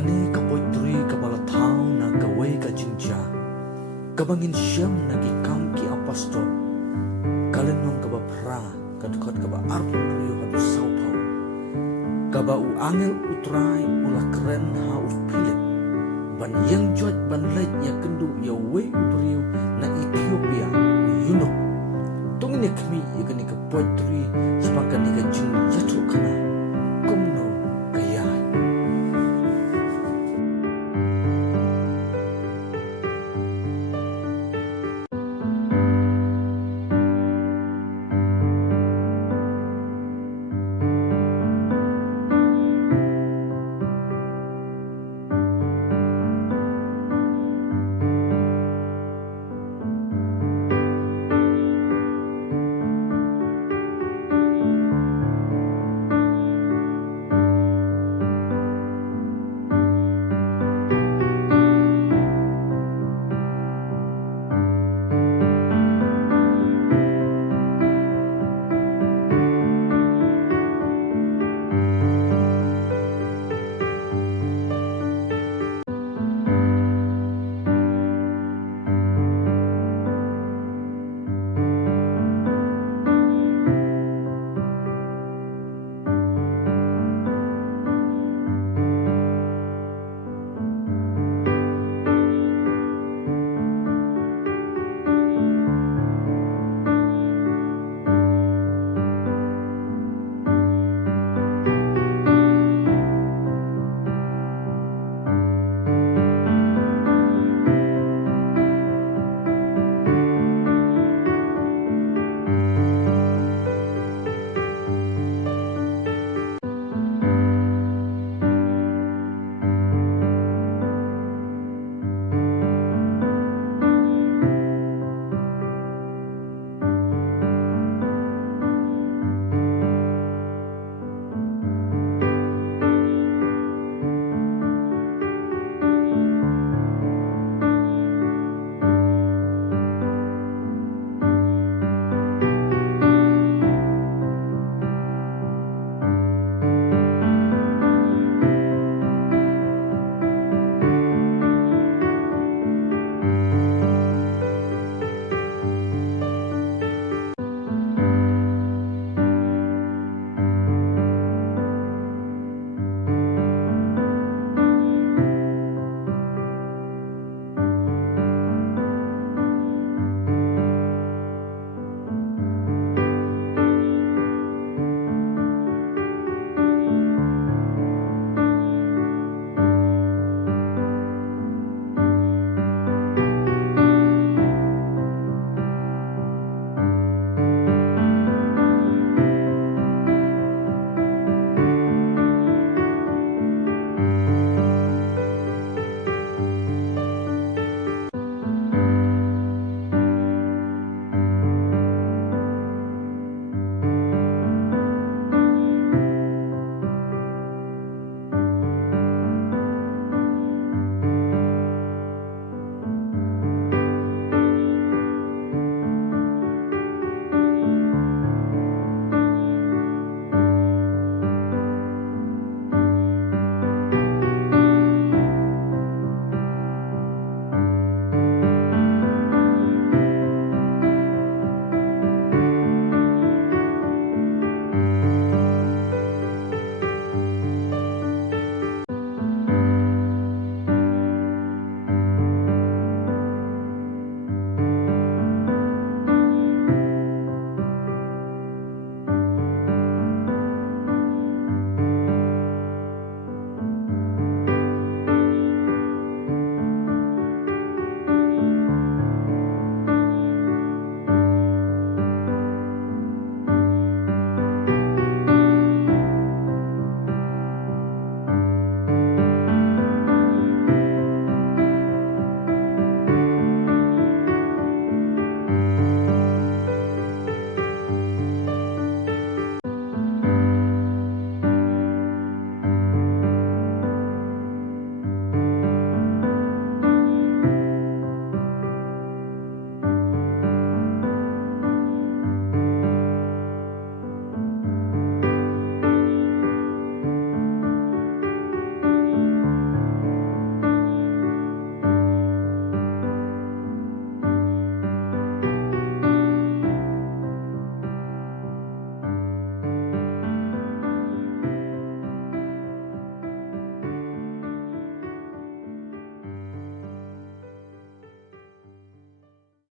Kani kapoitri kabala tau na gawai ka jinja. Kabangin siyam nagikam ki apostol. Kalenong kaba pra kadukot kaba arpon rio hadu saupau. Kaba u angel utrai ula keren ha u Philip. Ban yang juat ban lait ya kendu ya we ubrio na Ethiopia u Yunok. Tungin ya kami ya kani kapoitri sepakan ni ka jing jatuh kana. Kumno